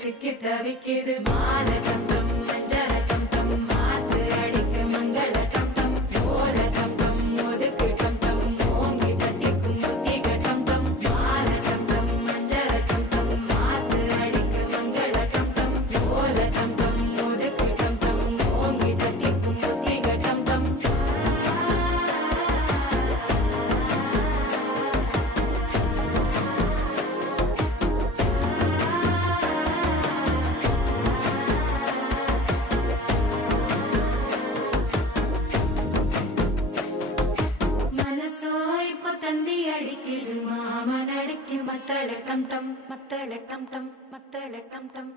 சிக்கி தவிக்குது மாலை டம் டம் மஞ்சள டம் டம் மாத்து அடிக்க மங்கள டம் டம் ஓல டம் டம் ஒதுக்கு டம் டம் ஓங்கி தட்டிக்கும் புத்திக டம் டம் மாலை டம் டம் மஞ்சள டம் டம் மாத்து அடிக்க மங்கள டம் டம் ஓல டம் டம் ஒதுக்கு டம் டம் ஓங்கி தட்டிக்கும் புத்திக டம் டம் മനസ്സോ ഇപ്പൊ തന്തി അടിക്കിത് മാമനടിക്ക് മത്തള ടം ടം മത്തള ടം ടം മത്തള ടം ടം